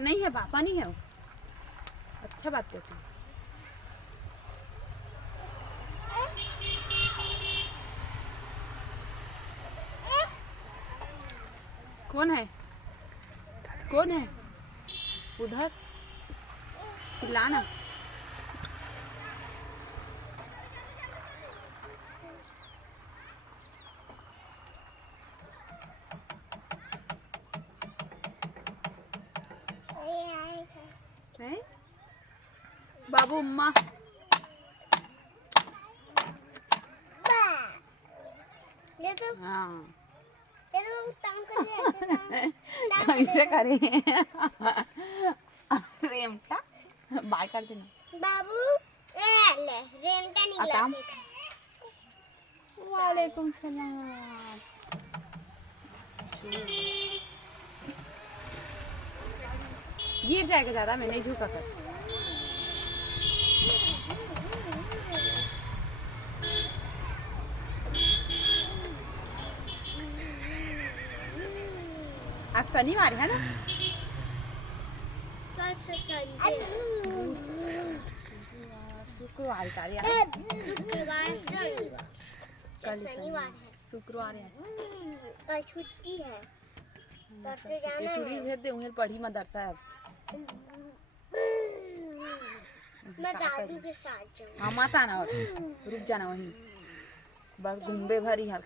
नहीं है, पापा नहीं है वो। अच्छा बात करती। कौन है? कौन है उधर? चिल्लाना। है बाबू अम्मा हाँ कैसे करे रेमटा बाय कर देना बाबू ले रेमटा निकला। वालेकुम सलाम। गिर जाएगा ज्यादा, मैं नहीं झुका कर। आज शनिवार है ना? शुक्रवार का कल शनिवार है, शुक्रवार है। कल छुट्टी है। टूरी भेज दे उन्हें पढ़ी मदरसा है। मैं दादू के साथ जाऊँ। हाँ मत आना और रुक जाना वहीं, बस घूमबे भरी है।